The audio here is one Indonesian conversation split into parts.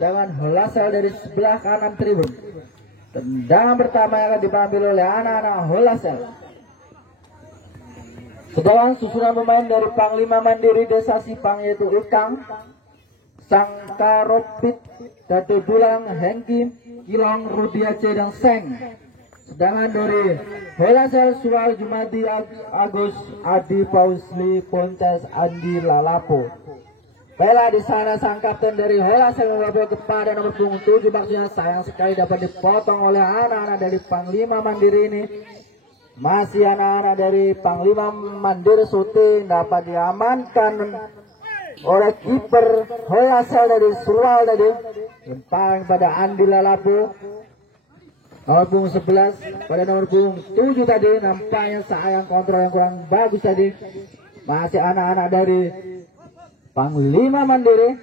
Tendangan Holasel dari sebelah kanan tribun. Tendangan pertama yang akan diambil oleh anak-anak Holasel. Sedangkan susunan pemain dari Panglima Mandiri Desa Sipang yaitu Ikang, Sangkaropit, Datu Dulang, Hengki, Kilong, Rudi Aceh, dan Seng. Sedangkan dari Holasel Sual Jumadi Agus, Adi Pausli, Pontes, Andi Lalapo. Bela di sana sang kapten dari Holasel membawa kepada nomor punggung 7, maksudnya sayang sekali dapat dipotong oleh anak-anak dari Panglima Mandiri ini. Masih anak-anak dari Panglima Mandiri Suti dapat diamankan oleh kiper Holasel dari Surwal tadi. Lemparan pada Andi Lalapo. Nomor punggung 11 pada nomor punggung 7 tadi, nampaknya sayang kontrol yang kurang bagus tadi. Masih anak-anak dari Panglima Mandiri,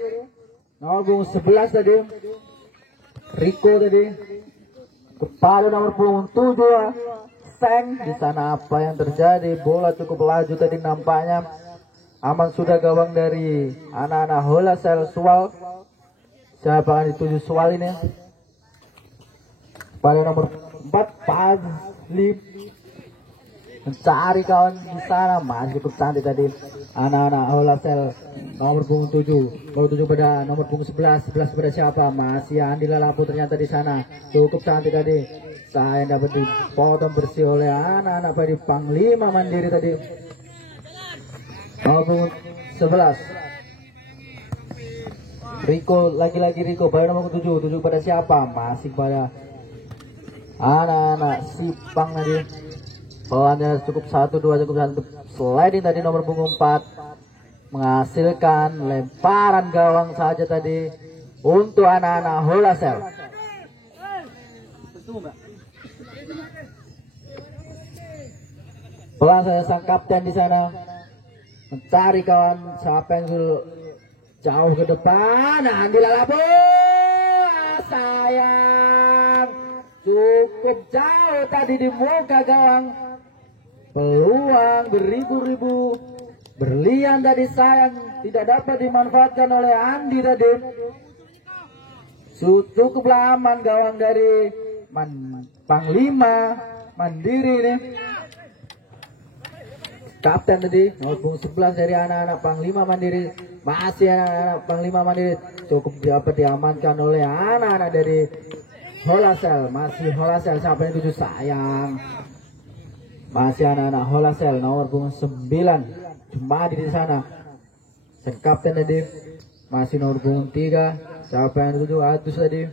nomor punggung 11 tadi, Riko tadi, kepada nomor punggung 7, Seng. Di sana apa yang terjadi? Bola cukup laju tadi nampaknya. Aman sudah gawang dari anak-anak Holasel Sual. Siapa yang dituju Sual ini? Pada nomor 4, Fadli mencari kawan di sana, masih cukup cantik tadi anak-anak Holasel. Nomor punggung 7, nomor 7 pada nomor punggung 11 pada siapa? Masih Andi Lalapo ternyata di sana. Cukup cantik tadi. Saya dapat dipotong bersih oleh anak-anak pada Panglima Mandiri tadi. Nomor punggung 11. Riko, lagi-lagi Riko pada nomor 7 pada siapa? Masih pada anak-anak Sipang tadi. Pelannya cukup 1-2, cukup 1 sliding tadi nomor punggung 4. Menghasilkan lemparan gawang saja tadi untuk anak-anak Holasel. Pelan saya sang kapten di sana mencari kawan siapa yang jauh ke depan. Andi Lalapo, sayang, cukup jauh tadi di muka gawang. Peluang beribu-ribu berlian tadi sayang tidak dapat dimanfaatkan oleh Andi tadi. Cukup aman gawang dari Panglima Mandiri ini. Kapten tadi nomor punggung 11 dari anak-anak Panglima Mandiri. Masih anak-anak Panglima Mandiri cukup dapat diamankan oleh anak-anak dari Holasel. Masih Holasel, siapa yang tuju sayang? Masih anak-anak Holasel nomor punggung 9. Cuma di sana. Sang kapten tadi masih nomor punggung 3. Siapa yang tuju? Atus tadi.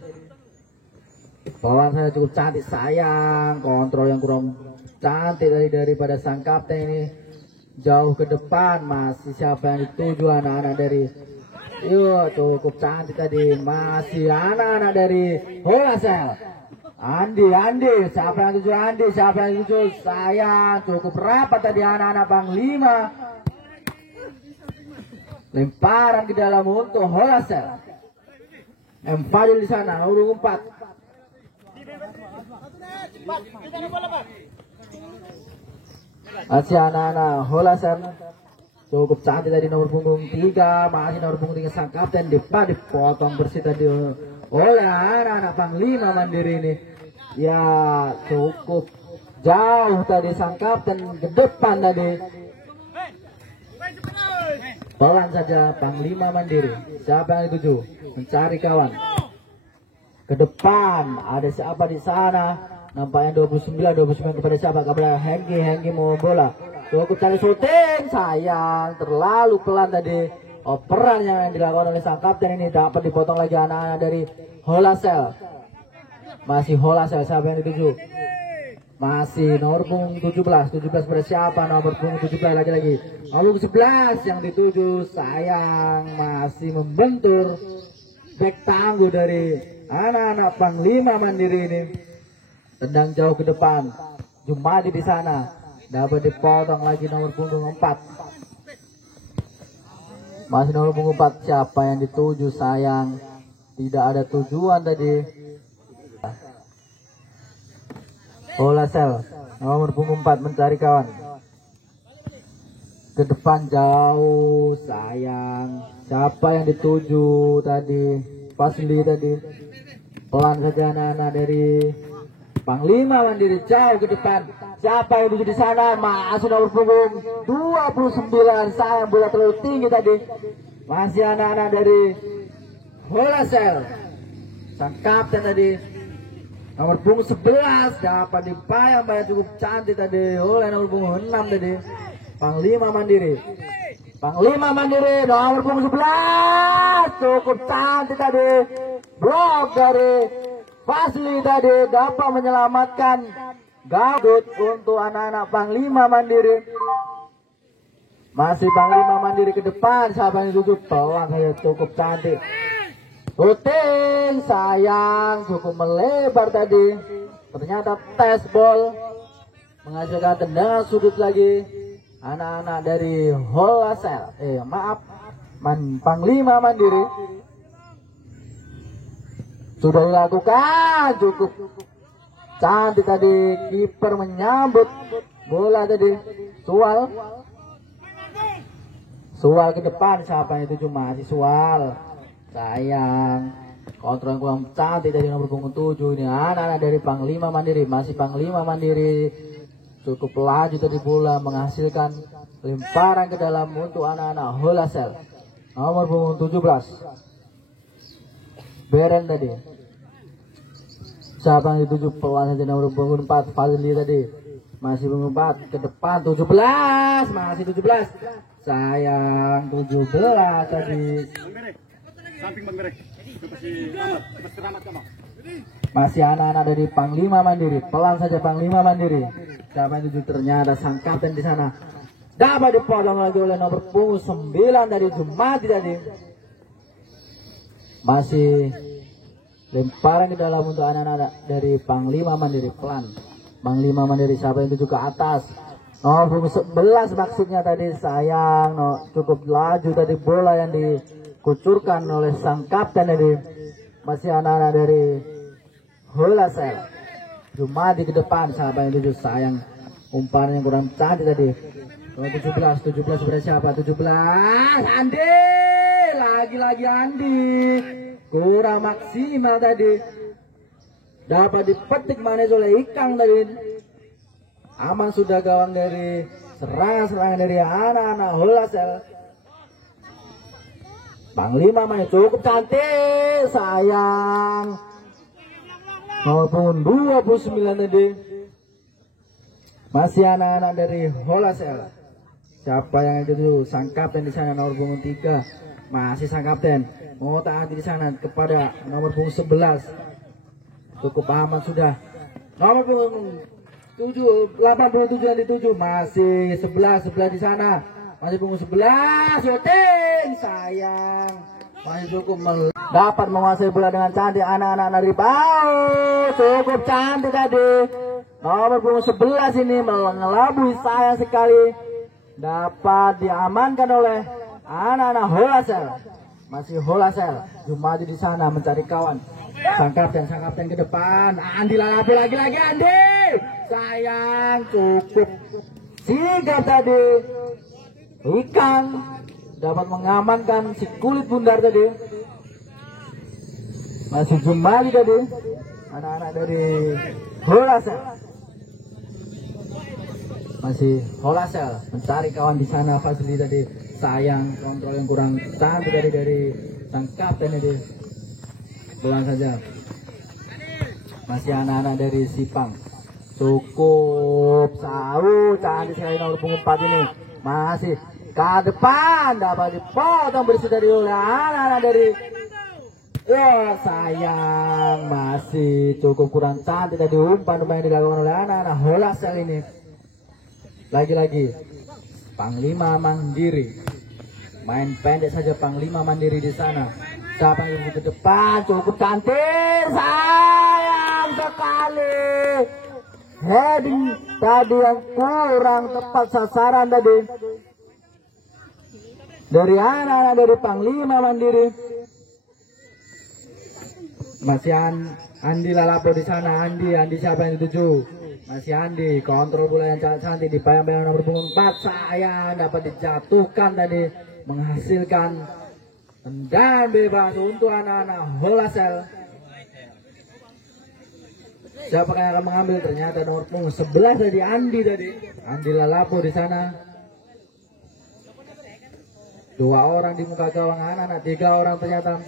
Bawaan saya cukup cantik sayang. Kontrol yang kurang cantik tadi daripada sang kapten ini. Jauh ke depan. Masih siapa yang dituju? Anak-anak dari cukup cantik tadi. Masih anak-anak dari Holasel. Andi, siapa yang tuju Andi? Siapa yang tuju? Sayang, cukup rapat tadi anak-anak Panglima. Lemparan ke dalam untuk Holasel. Fadil di sana, nomor 4. Masih anak-anak Holasel. Cukup cantik tadi nomor punggung 3. Masih nomor punggung 3 sang kapten dipotong bersih tadi oleh anak-anak Panglima Mandiri ini. Ya cukup jauh tadi sang kapten ke depan tadi. Pelan saja Panglima Mandiri. Siapa yang dituju? Mencari kawan. Ke depan ada siapa di sana? Nampaknya 29 kepada siapa? Kepada Hengki mau bola. Cukup cari shooting, sayang terlalu pelan tadi. Operan yang dilakukan oleh sang kapten ini dapat dipotong lagi anak-anak dari Holasel. Masih Holasel, siapa yang dituju? Masih nomor punggung 17 pada siapa? Nomor punggung 17 lagi-lagi. Nomor 11 yang dituju, sayang masih membentur back tangguh dari anak-anak Panglima Mandiri ini. Tendang jauh ke depan. Jumadi di sana. Dapat dipotong lagi nomor punggung 4. Masih nomor punggung 4. Siapa yang dituju? Sayang tidak ada tujuan tadi. Holasel nomor punggung 4 mencari kawan. Ke depan jauh, sayang. Siapa yang dituju tadi? Pasli tadi. Pelan saja anak-anak dari Panglima Mandiri jauh ke depan. Siapa yang dituju di sana? Masih nomor punggung 29. Sayang bola terlalu tinggi tadi. Masih anak-anak dari Holasel. Sang kapten tadi. Nomor punggung 11 dapat dibayang-bayang cukup cantik tadi oleh nomor punggung 6 tadi. Panglima Mandiri. Panglima Mandiri nomor punggung 11 cukup cantik tadi. Blok dari Fasli tadi dapat menyelamatkan Gaudut untuk anak-anak Panglima Mandiri. Masih Panglima Mandiri ke depan. Siapa yang dituju? Pelan saja cukup cantik. Rutin, sayang cukup melebar tadi. Ternyata tes ball menghasilkan tendangan sudut lagi. Anak-anak dari Holasel, Panglima Mandiri sudah dilakukan cukup cantik tadi. Kiper menyambut bola tadi. Sual ke depan. Siapa yang dituju? Masih Sual. Sayang kontrol yang kurang cantik dari nomor punggung 7 ini. Anak-anak dari Panglima Mandiri. Masih Panglima Mandiri cukup laju tadi bola menghasilkan lemparan ke dalam untuk anak-anak Holasel. Nomor punggung 17 Beren tadi. Siapa yang dituju? Pelan saja nomor punggung 4 Fadli tadi. Masih punggung 4 ke depan 17. Masih 17. Sayang 17 tadi. Masih anak-anak dari Panglima Mandiri. Pelan saja Panglima Mandiri. Siapa yang dituju? Ternyata sang kapten di sana. Dapat dipotong lagi oleh nomor punggung 9 dari Jumadi tadi. Masih lemparan ke dalam untuk anak-anak dari Panglima Mandiri. Pelan Panglima Mandiri. Siapa yang dituju? Ke atas. Nomor punggung 11 maksudnya tadi. Sayang cukup laju tadi bola yang dikucurkan oleh sang kapten tadi. Masih anak-anak dari Holasel. Jumadi ke depan. Siapa yang dituju? Sayang umpan yang kurang cantik tadi. 17 pada siapa? 17 Andi. Lagi-lagi Andi kurang maksimal tadi. Dapat dipetik manis oleh Ikang tadi. Aman sudah gawang dari serangan-serangan dari anak-anak Holasel. Panglima main cukup cantik. Sayang nomor punggung 29 tadi. Masih anak-anak dari Holasel. Siapa yang itu? Sang kapten di sana nomor punggung 3. Masih sang kapten. Mau taati di sana kepada nomor punggung 11. Cukup aman sudah. Nomor punggung 87 yang dituju. Masih 11 di sana. Masih punggung 11. Shooting. Sayang masih cukup dapat menguasai bola dengan cantik anak-anak dari bawah. Cukup cantik tadi. Nomor punggung 11 ini mengelabui sayang sekali. Dapat diamankan oleh anak-anak Holasel. Masih Holasel. Jumadi di sana mencari kawan. Sang kapten ke depan. Andi lagi Andi. Sayang cukup sigap tadi. Ikang dapat mengamankan si kulit bundar tadi. Masih Jumadi tadi. Anak-anak dari Holasel. Masih Holasel mencari kawan di sana. Fasili tadi. sayang kontrol yang kurang cantik dari sang kapten ini. Pulang saja. Masih anak-anak dari Sipang. Cukup Sau, cantik sekali nomor punggung 4 ini. Masih ke depan, dapat dipotong bersih dari oleh anak-anak dari sayang, masih cukup kurang cantik tadi umpan-umpan yang dilakukan oleh anak-anak Holasel ini. Lagi-lagi Panglima Mandiri, main pendek saja Panglima Mandiri di sana. Siapa yang ke depan, cukup cantik, sayang sekali. Heading tadi yang kurang tepat sasaran tadi dari anak-anak dari Panglima Mandiri. Masih Andi Lalapo di sana. Andi siapa yang dituju? Masih Andi, kontrol bola yang cantik di bayang-bayang nomor punggung 4. Sayang, dapat dijatuhkan tadi, menghasilkan tendangan bebas untuk anak-anak Holasel. Siapa yang akan mengambil? Ternyata nomor punggung 11 tadi, Andi Lalapo di sana. 2 orang di muka gawang anak-anak, 3 orang ternyata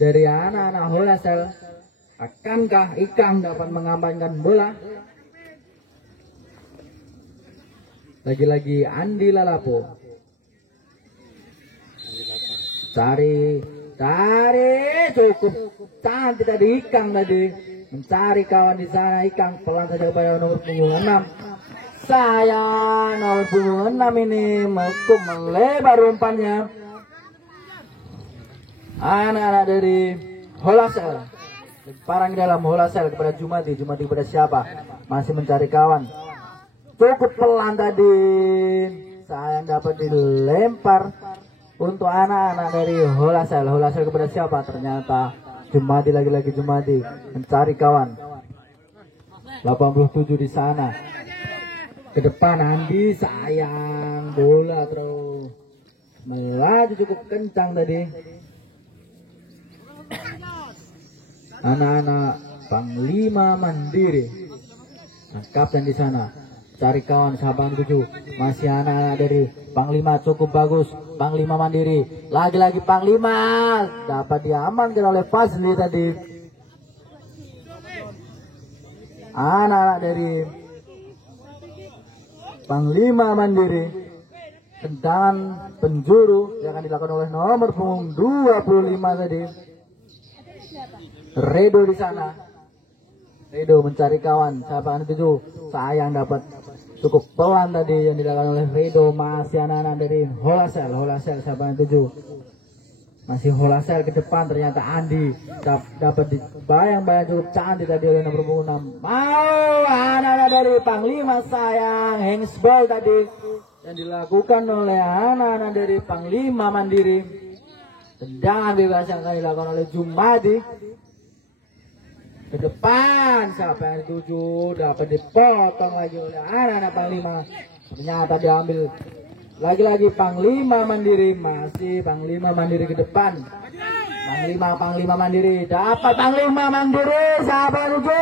dari anak-anak Holasel. Akankah Ikang dapat mengamankan bola? Lagi-lagi Andi Lalapo. Cari, cukup cantik tadi Ikang tadi. Mencari kawan di sana. Ikang pelan saja kepada nomor punggung 6. Sayang, nomor punggung 6 ini melengkung melebar umpannya. Anak-anak dari Holasel parang dalam Holasel kepada Jumadi kepada siapa? Masih mencari kawan. Cukup pelan tadi, sayang dapat dilempar untuk anak-anak dari Holasel kepada siapa? Ternyata Jumadi, lagi-lagi Jumadi mencari kawan. 87 di sana. Ke depan Andi, sayang bola terus melaju cukup kencang tadi. Anak-anak Panglima Mandiri, kapten di sana cari kawan. Sahabat 7 masih anak-anak dari Panglima, cukup bagus Panglima Mandiri. Lagi-lagi Panglima dapat diamankan oleh Fazli tadi. Anak-anak dari Panglima Mandiri, tendangan penjuru yang akan dilakukan oleh nomor punggung 25 tadi. Redo di sana. Redo mencari kawan. Siapa itu? Sayang dapat cukup pelan tadi yang dilakukan oleh Redo. Masih anak-anak dari Holasel siapa itu? Masih Holasel ke depan. Ternyata Andi dapat dibayang-bayang cukup cantik tadi oleh nomor punggung 6. Mau anak-anak dari Panglima, sayang handsball tadi yang dilakukan oleh anak-anak dari Panglima Mandiri. Tendangan bebas yang akan dilakukan oleh Jumadi. Ke depan, siapa yang dituju? Dapat dipotong lagi oleh anak-anak Panglima. Ternyata diambil lagi-lagi Panglima Mandiri. Masih Panglima Mandiri ke depan. Panglima Mandiri. Dapat Panglima Mandiri. Siapa yang dituju?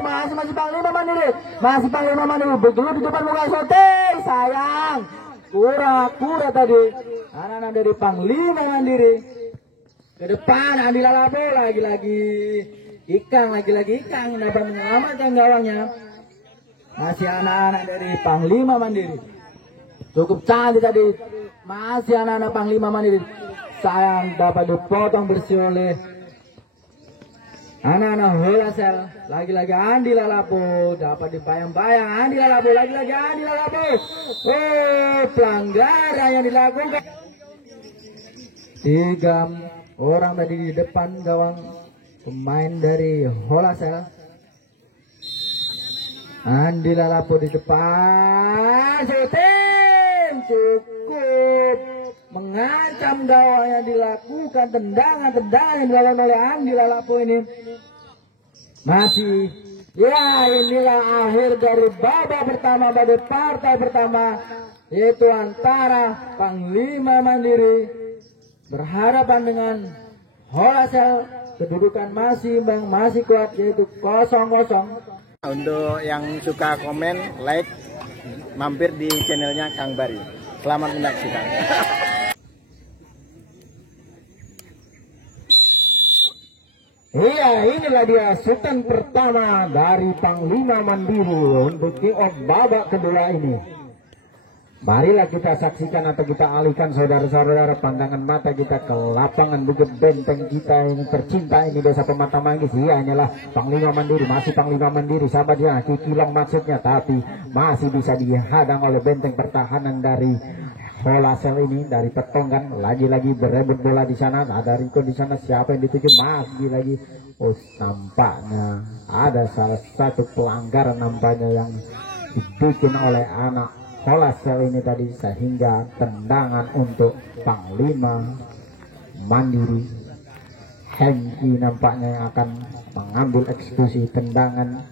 Masih Panglima Mandiri. Masih Panglima Mandiri. Begitu di depan muka shooting. Sayang. Kura tadi. Anak-anak dari Panglima Mandiri. Ke depan Andi Lalapo, lagi-lagi Ikang dapat menyelamatkan gawangnya. Masih anak-anak dari Panglima Mandiri. Cukup cantik tadi. Masih anak-anak Panglima Mandiri. Sayang dapat dipotong bersih oleh anak-anak Holasel. Lagi-lagi Andi Lalapo. Dapat dibayang-bayang Andi Lalapo. Lagi-lagi Andi Lalapo. Pelanggaran yang dilakukan. 3 orang tadi di depan gawang pemain dari Holasel. Andi Lalapo di depan, shooting cukup mengancam gawang yang dilakukan. Tendangan yang dilakukan oleh Andi Lalapo ini. Masih, ya inilah akhir dari babak pertama, babak partai pertama, yaitu antara Panglima Mandiri berhadapan dengan Holasel. Kedudukan masih imbang, masih kuat, yaitu 0-0. Untuk yang suka komen, like, mampir di channelnya Kang Bari. Selamat menyaksikan. Iya, inilah dia sultan pertama dari Panglima Mandiri untuk kick-off babak kedua ini. Marilah kita saksikan atau kita alihkan saudara-saudara pandangan mata kita ke lapangan Bukit Benteng kita yang tercinta ini, Desa Pematang Manggis. Iya, hanyalah Panglima Mandiri, masih Panglima Mandiri, sahabat ya, Kikilong maksudnya, tapi masih bisa dihadang oleh benteng pertahanan dari Holasel ini, dari Petonggan. Lagi-lagi berebut bola di sana, ada Riko di sana, siapa yang dituju? Masih lagi. Oh, nampaknya ada salah satu pelanggaran nampaknya yang dibikin oleh anak Holasel ini tadi, sehingga tendangan untuk Panglima Mandiri. Hengki nampaknya yang akan mengambil eksekusi tendangan.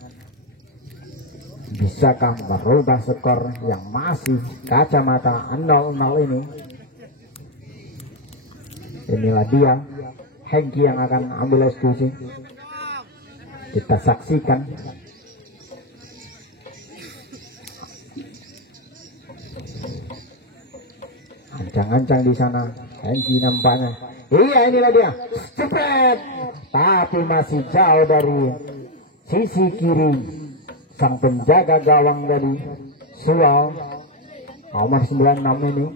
Bisakah merubah skor yang masih kacamata 0-0 ini? Inilah dia Hengki yang akan ambil eksekusi. Kita saksikan. Ancang-ancang di sana Hengki nampaknya. Iya, inilah dia. Cepet, tapi masih jauh dari sisi kiri sang penjaga gawang dari Sual nomor 96 ini.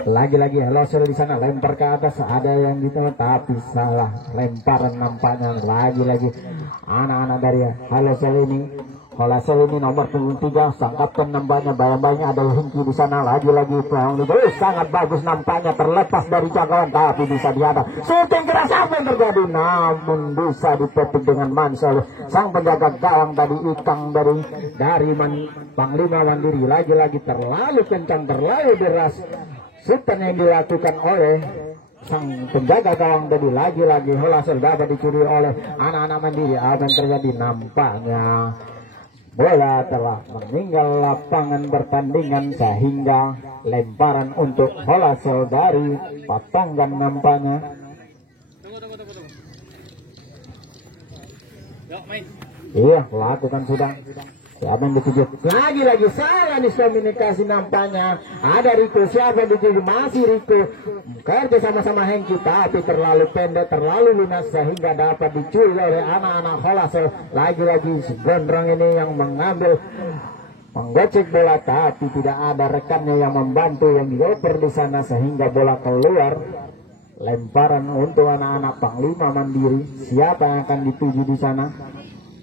Lagi-lagi Holasel di sana, lempar ke atas, ada yang ditolak tapi salah lemparan nampaknya. Lagi-lagi anak-anak dari Holasel ini. Holasel ini nomor 3, sang kapten nampaknya, bayang-bayangnya ada Hengki di sana. Lagi-lagi sangat bagus nampaknya, terlepas dari jangkauan tapi bisa dihadang. Shooting keras, apa yang terjadi? Namun bisa dipetik dengan manis oleh sang penjaga gawang tadi, Ikang dari Panglima Mandiri. Lagi-lagi terlalu kencang, terlalu deras shooting yang dilakukan oleh sang penjaga gawang tadi. Lagi-lagi Holasel dapat dicuri oleh anak-anak Mandiri. Apa yang terjadi? Nampaknya bola telah meninggal lapangan pertandingan, sehingga lemparan untuk Holasel dari Petonggan nampaknya. Iya, lakukan sudah. Siapa yang dituju? Lagi-lagi salah miskomunikasi nampaknya. Ada Riko, siapa yang dituju? Masih Riko. Kerja sama-sama Hengki, tapi terlalu pendek, terlalu lunas, sehingga dapat dicuri oleh anak-anak Holasel. Lagi-lagi si Gondrong ini yang menggocek bola, tapi tidak ada rekannya yang membantu, yang dioper di sana, sehingga bola keluar. Lemparan untuk anak-anak Panglima Mandiri. Siapa yang akan dituju di sana?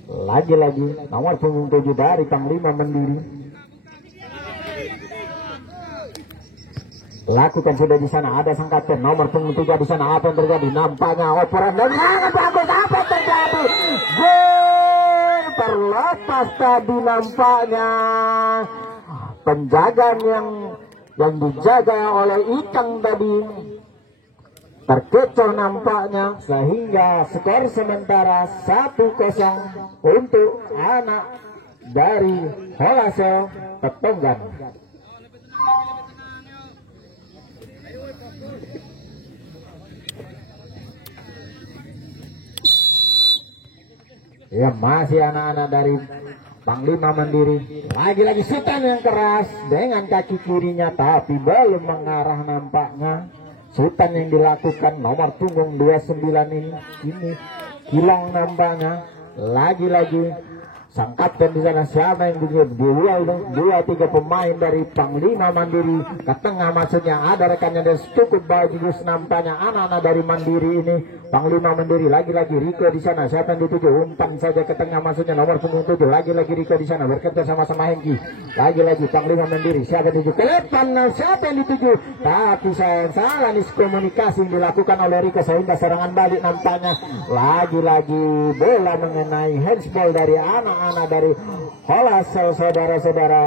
Lagi-lagi nomor punggung 7 dari Panglima Mandiri. Lakukan sudah di sana, ada sang kapten nomor punggung 3 di sana. Apa yang terjadi? Nampaknya operan dan sangat bagus. Apa yang terjadi? Gol terlepas tadi nampaknya. Penjagaan yang dijaga oleh Ikang tadi terkecoh nampaknya, sehingga skor sementara 1-0 untuk anak dari Holasel Petonggan. Ya, masih anak-anak dari Panglima Mandiri. Lagi-lagi sultan yang keras dengan kaki kirinya, tapi belum mengarah nampaknya. Sultan yang dilakukan nomor punggung 29 ini Kilong nampaknya. Lagi-lagi sang kapten di sana, siapa yang dua tiga pemain dari Panglima Mandiri ke tengah, maksudnya ada rekannya dan cukup bagus nampaknya anak-anak dari Mandiri ini. Panglima Mandiri lagi-lagi Riko di sana, siapa yang dituju? Umpan saja ke tengah, maksudnya nomor punggung 7. Lagi-lagi Riko di sana berkentor sama-sama Hengki. Lagi-lagi Panglima Mandiri, siapa yang dituju? Ke depan, siapa yang dituju? Tapi sayang salah miskomunikasi yang dilakukan oleh Riko, sehingga serangan balik nampaknya. Lagi-lagi bola mengenai handsball dari anak-anak dari Holasel, saudara-saudara,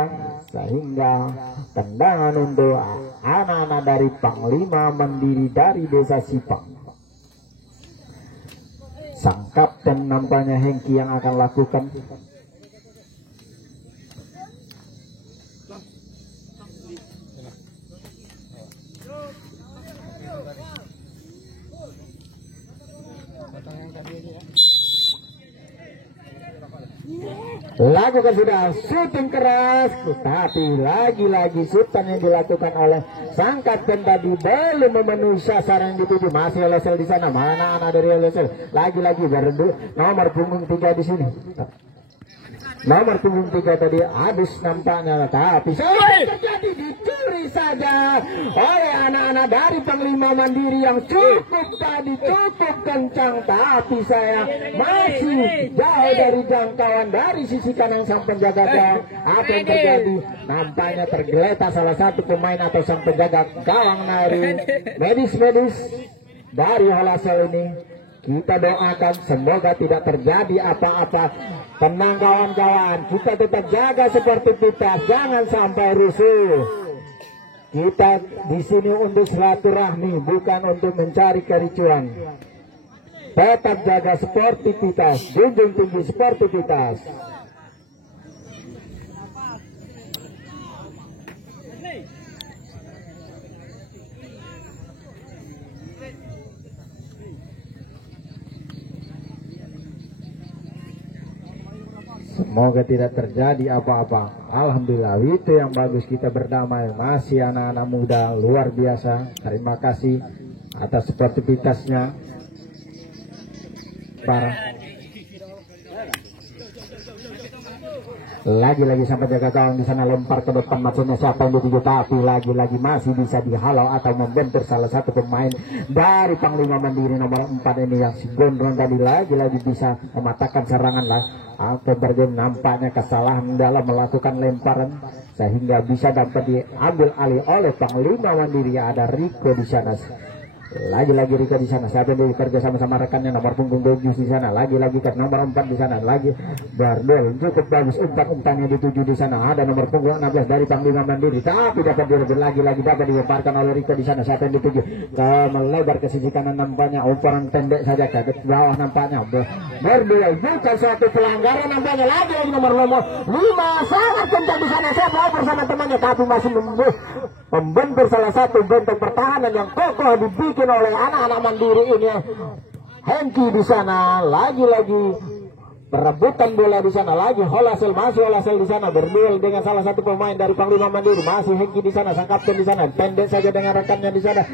sehingga tendangan untuk anak-anak dari Panglima Mandiri dari Desa Sipang. Sang kapten nampaknya Hengki yang akan lakukan. lakukan sudah syuting keras, tapi lagi-lagi shootan yang dilakukan oleh sang kapten tadi belum memenuhi sasaran yang dituju. Masih Olesel di sana, mana anak dari Olesel? Lagi-lagi nomor punggung 3 di sini. Nomor punggung 3 tadi Adus nampaknya, tapi terjadi dicuri saja oleh anak-anak dari Panglima Mandiri yang cukup kencang, tapi saya masih jauh dari jangkauan dari sisi kanan sang penjaga gawang. Apa yang terjadi? Nampaknya tergeletak salah satu pemain atau sang penjaga gawang dari medis dari Holasel ini. Kita doakan semoga tidak terjadi apa-apa. Tenang kawan-kawan, kita tetap jaga sportivitas, jangan sampai rusuh. Kita di sini untuk silaturahmi, bukan untuk mencari kericuan. Tetap jaga sportivitas, junjung tinggi sportivitas. Semoga tidak terjadi apa-apa. Alhamdulillah, itu yang bagus, kita berdamai. Masih anak-anak muda, luar biasa. Terima kasih atas sportivitasnya. Lagi-lagi sampai jaga gawang di sana, lempar ke depan, maksudnya siapa yang dituju, tapi lagi-lagi masih bisa dihalau atau membentur salah satu pemain dari Panglima Mandiri nomor 4 ini yang si Gondrong tadi. Lagi-lagi bisa mematahkan serangan lah. Atau berjalan, nampaknya kesalahan dalam melakukan lemparan sehingga bisa dapat diambil alih oleh Panglima Mandiri. Ada Riko di sana. Lagi-lagi Riko di sana. Siapa yang bekerja sama rekannya nomor punggung 7 di sana. Lagi-lagi ke nomor 4 di sana. Lagi Bardol cukup bagus, umpan-umpannya dituju di sana. Ada nomor punggung 16 dari Panglima Mandiri, tapi dapat direbut lagi-lagi, dapat dilemparkan oleh Riko di sana. Siapa yang dituju melebar ke sisi kanan, nampaknya umpan pendek saja ke bawah, nampaknya berduel, bukan suatu pelanggaran. Nampaknya lagi nomor 5 sangat kencang di sana. Saya mau bersama temannya, tapi masih membentur salah satu bentuk pertahanan yang kokoh dibikin oleh anak-anak Mandiri ini. Hengki di sana, lagi-lagi perebutan bola di sana. Lagi Holasel, masih Holasel di sana berduel dengan salah satu pemain dari Panglima Mandiri. Masih Hengki di sana, sang kapten di sana, pendek saja dengan rekannya di sana.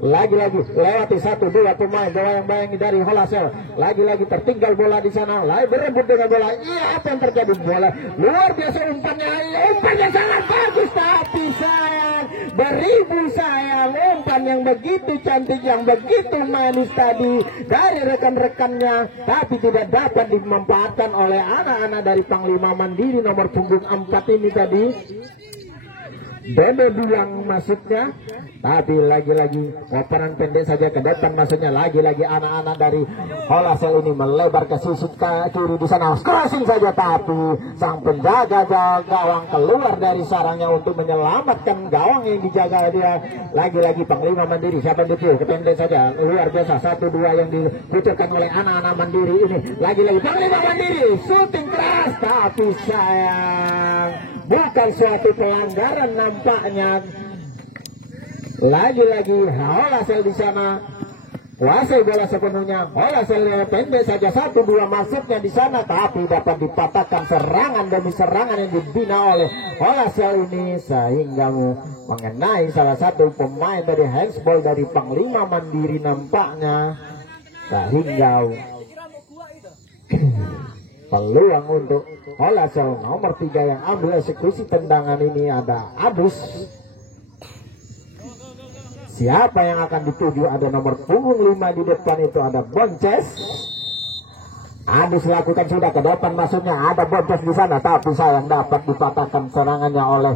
Lagi-lagi lewati 1-2 pemain bayang-bayang dari Holasel. Lagi-lagi tertinggal bola di sana. Lagi berebut dengan bola. Iya, apa yang terjadi? Bola luar biasa, umpannya sangat bagus, tapi sayang, beribu sayang, umpan yang begitu cantik, yang begitu manis tadi dari rekan-rekannya, tapi tidak dapat dimanfaatkan oleh anak-anak dari Panglima Mandiri nomor punggung 4 ini tadi. Dodo bilang maksudnya, tapi lagi-lagi operan pendek saja ke depan, maksudnya lagi-lagi anak-anak dari Holasel ini melebar ke sisi kiri di sana, crossing saja, tapi sang penjaga gawang keluar dari sarangnya untuk menyelamatkan gawang yang dijaga dia. Lagi-lagi Panglima Mandiri, siapa yang dipilih, pendek saja, luar biasa, 1-2 yang diputarkan oleh anak-anak Mandiri ini. Lagi-lagi Panglima Mandiri syuting keras, tapi sayang, bukan suatu pelanggaran nampaknya. Lagi-lagi Holasel di sana kuasai bola sepenuhnya. Holasel pendek saja, 1-2 masuknya di sana, tapi dapat dipatahkan serangan demi serangan yang dibina oleh Holasel ini sehingga mengenai salah satu pemain dari handsball dari Panglima Mandiri nampaknya, sehingga peluang untuk Holasel nomor 3 yang ambil eksekusi tendangan ini ada Adus. Siapa yang akan dituju? Ada nomor punggung 5 di depan, itu ada Bonces. Adus lakukan sudah ke depan, maksudnya ada Bonces di sana, tapi sayang dapat dipatahkan serangannya oleh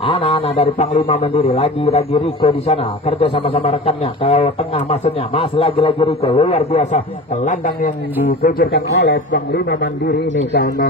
anak-anak dari Panglima Mandiri. Lagi-lagi Riko di sana kerja sama-sama rekannya ke tengah, maksudnya masih lagi-lagi Riko, luar biasa gelandang yang dikucurkan oleh Panglima Mandiri ini karena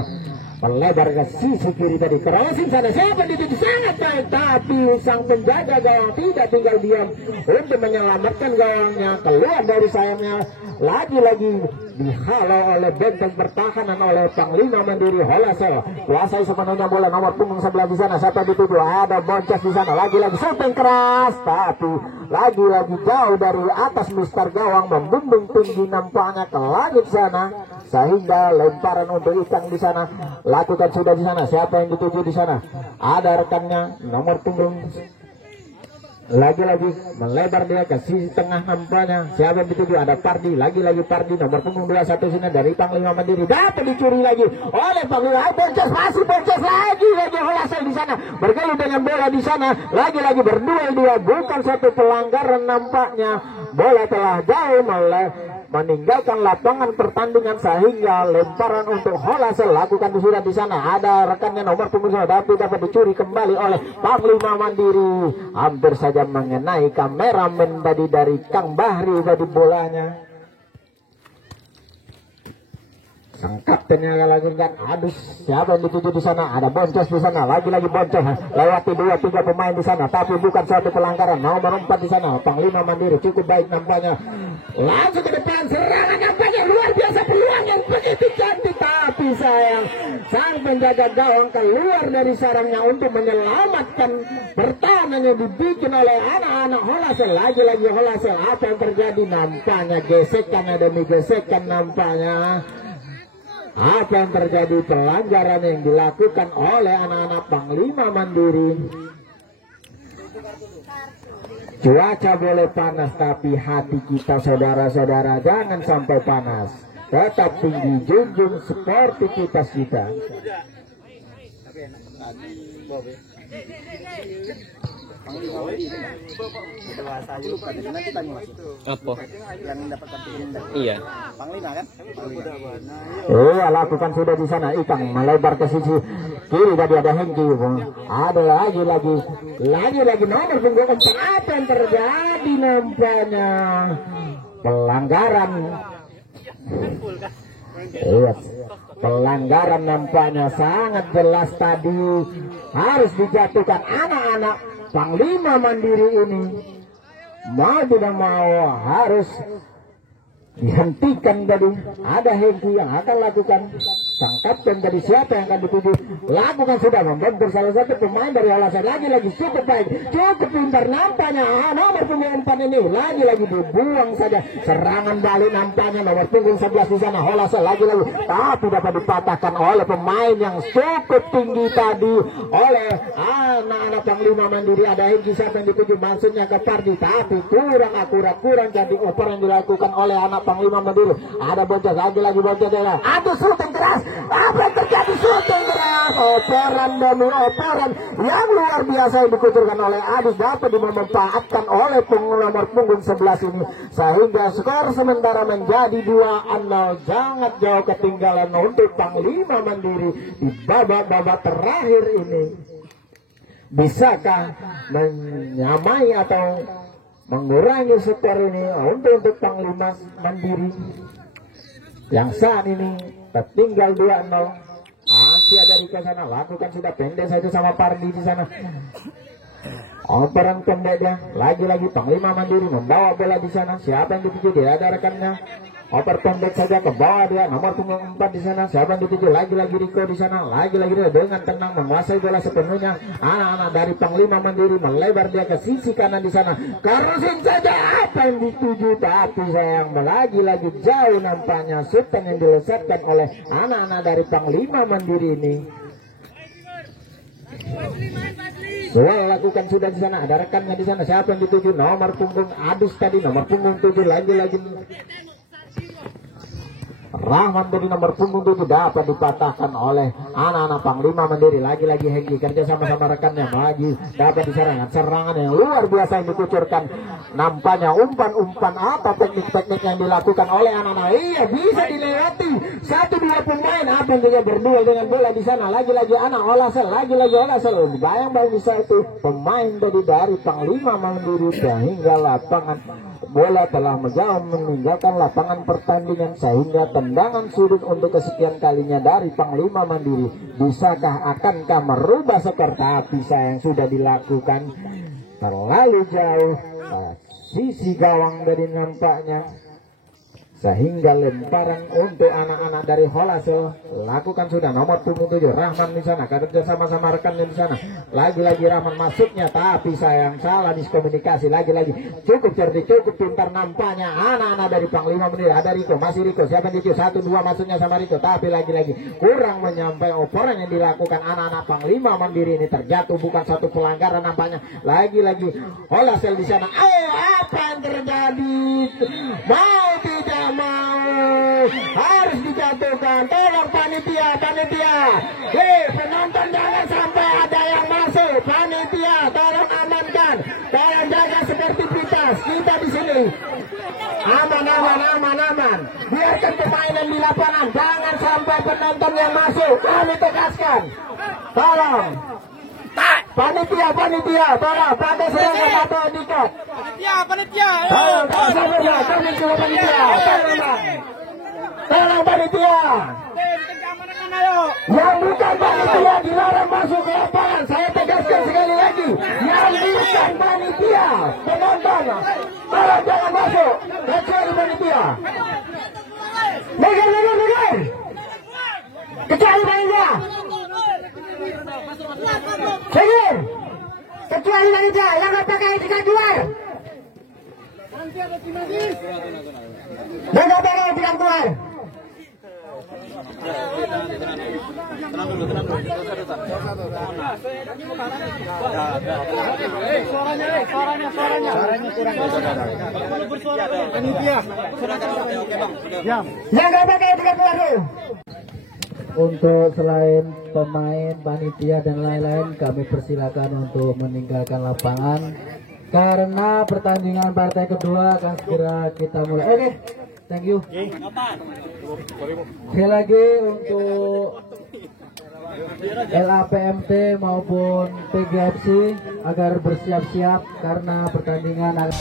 melebar ke sisi kiri tadi, crossing sana, siapa dituju sangat baik, tapi sang penjaga gawang tidak tinggal diam untuk menyelamatkan gawangnya keluar dari sayapnya. lagi-lagi dihalau oleh benteng pertahanan oleh Panglima Mandiri Holasel. Kuasai sepenuhnya bola nomor punggung sebelah di sana. Siapa dituju? Ada Boncas di sana. Lagi-lagi shooting keras, tapi lagi-lagi jauh dari atas Mister Gawang, membumbung tinggi nampaknya ke langit sana, sehingga lemparan untuk Ikang di sana. Lakukan sudah di sana. Siapa yang dituju di sana? Ada rekannya nomor punggung. Lagi-lagi melebar dia ke sisi tengah nampaknya. Siapa yang dituju? Ada Pardi. Lagi-lagi Pardi nomor punggung 21 sini dari Panglima Mandiri. Dapat dicuri lagi oleh Panglima. Boncas, masih Boncas lagi Holasel di sana. Bergelut dengan bola di sana. Lagi-lagi berduel dia. Bukan satu pelanggaran nampaknya. Bola telah jauh meninggalkan lapangan pertandingan, sehingga lemparan untuk Holasel lakukan sudah di sana. Ada rekannya nomor punggung 1 tapi dapat dicuri kembali oleh Panglima Mandiri. Hampir saja mengenai kameramen tadi dari Kang Bahri tadi bolanya. Sang kaptennya lakukan adus. Siapa yang dituju di sana? Ada Boncas di sana. Lagi-lagi Boncas lewati 2-3 pemain di sana, tapi bukan suatu pelanggaran. Nomor 4 di sana. Panglima Mandiri cukup baik nampaknya. Langsung ke depan, serangan nampaknya luar biasa, peluang yang begitu cantik, tapi sayang sang penjaga gawang keluar dari sarangnya untuk menyelamatkan pertahanan yang dibikin oleh anak-anak Holasel. Lagi-lagi Holasel, apa yang terjadi? Nampaknya gesekan demi gesekan nampaknya. Apa yang terjadi? Pelanggaran yang dilakukan oleh anak-anak Panglima Mandiri. Cuaca boleh panas, tapi hati kita saudara-saudara jangan sampai panas. Tetap tinggi junjung sportivitas kita. Apa? Iya. Panglima kan? Iya, lakukan sudah di sana. Ikang melebar ke sisi kiri tadi ada Hengki. Ada lagi nomor punggung 4. Apa yang terjadi nampaknya? Pelanggaran. Iya, pelanggaran nampaknya sangat jelas tadi. Harus dijatuhkan anak-anak Panglima Mandiri ini. Mau tidak mau harus dihentikan tadi. Ada Hengki yang akan lakukan. Sang kapten tadi siapa yang akan dituju? Lakukan sudah membentur salah satu pemain dari Holasel. Lagi-lagi cukup baik, cukup pintar nampaknya. Nomor punggung 4 ini lagi-lagi dibuang saja. Serangan balik nampaknya nomor punggung 11 di sana Holasel lagi-lagi, tapi dapat dipatahkan oleh pemain yang cukup tinggi tadi oleh anak-anak Panglima Mandiri. Ada Hengki siapa yang dituju? Maksudnya ke Pardi, tapi kurang akurat, kurang cantik oper yang dilakukan oleh anak Panglima Mandiri. Ada Boncas, lagi-lagi Boncas. Aduh, shooting keras. Apa yang terjadi? Shooting keras. Operan demi operan yang luar biasa yang dikucurkan oleh Adus dapat dimanfaatkan oleh nomor punggung 11 ini, sehingga skor sementara menjadi 2-0. Sangat jauh ketinggalan untuk Panglima Mandiri di babak-babak terakhir ini. Bisakah menyamai atau mengurangi skor ini untuk Panglima Mandiri yang saat ini tertinggal 2-0. Masih ada Riko sana, lakukan sudah pendek saja sama Pardi di sana. Operan pendek dia, lagi-lagi Panglima Mandiri membawa bola di sana. Siapa yang dituju? Dia ada rekannya. Oper pendek saja ke bawah dia, nomor punggung 4 di sana. Siapa yang dituju? Lagi-lagi Riko di sana. Lagi-lagi dia dengan tenang menguasai bola sepenuhnya. Anak-anak dari Panglima Mandiri melebar dia ke sisi kanan di sana. Karusin saja apa yang dituju, tapi sayang lagi-lagi jauh nampaknya sultan yang dilesatkan oleh anak-anak dari Panglima Mandiri ini. Soal lakukan sudah di sana, ada rekannya di sana. Siapa yang dituju? Nomor punggung Adus tadi, nomor punggung 7 lagi-lagi. Rahman dari nomor punggung 7 dapat dipatahkan oleh anak-anak Panglima Mandiri. Lagi-lagi Hengki kerja sama-sama rekannya lagi dapat serangan yang luar biasa yang dikucurkan. Nampaknya umpan-umpan apa teknik-teknik yang dilakukan oleh anak-anak. Iya, bisa dilewati 1-2 pemain. Apa yang dia berduel dengan bola di sana. Lagi-lagi anak Holasel, lagi-lagi Holasel. Bayang-bayang bisa itu pemain dari Panglima Mandiri sehingga lapangan bola telah menjauh meninggalkan lapangan pertandingan, sehingga tendangan sudut untuk kesekian kalinya dari Panglima Mandiri. Bisakah, akankah merubah skor? Tapi sayang sudah dilakukan terlalu jauh. Sisi gawang dari nampaknya sehingga lemparan untuk anak-anak dari Holasel lakukan sudah nomor punggung 7 Rahman di sana kerja sama-sama rekannya di sana. Lagi-lagi Rahman masuknya tapi sayang salah diskomunikasi lagi-lagi. Cukup cerdik, cukup pintar nampaknya anak-anak dari Panglima Mandiri. Ada Riko, masih Riko, siapa yang dicu 1-2 maksudnya sama Riko, tapi lagi-lagi kurang menyampai operan yang dilakukan anak-anak Panglima Mandiri ini. Terjatuh bukan satu pelanggaran nampaknya. Lagi-lagi Holasel di sana. Apa yang terjadi? Mau tidak mau harus dijatuhkan. Tolong panitia. Penonton jangan sampai ada yang masuk. Panitia tolong amankan, tolong jaga sportivitas kita di sini. Aman. Biarkan permainan di lapangan, jangan sampai penonton yang masuk. Kami tegaskan, tolong panitia, tolong pakai seragam atau dikat. Panitia. Tolong panitia. Tolong panitia. Yang bukan panitia dilarang masuk ke lapangan. Saya tegaskan sekali lagi, yang bukan panitia, penonton tolong jangan masuk kecuali panitia. Dengar. Kecuali panitia. Dengar. Kecuali panitia yang nggak pakai etikat keluar. Dan nggak pakai etikat keluar. Tenang dulu. Suaranya kurang. Panitia. Yang nggak pakai etikat keluar dulu. Untuk selain pemain, panitia dan lain-lain, kami persilakan untuk meninggalkan lapangan karena pertandingan partai kedua akan segera kita mulai. Oke, thank you. Sekali lagi untuk LAPMT maupun PGFC agar bersiap-siap karena pertandingan akan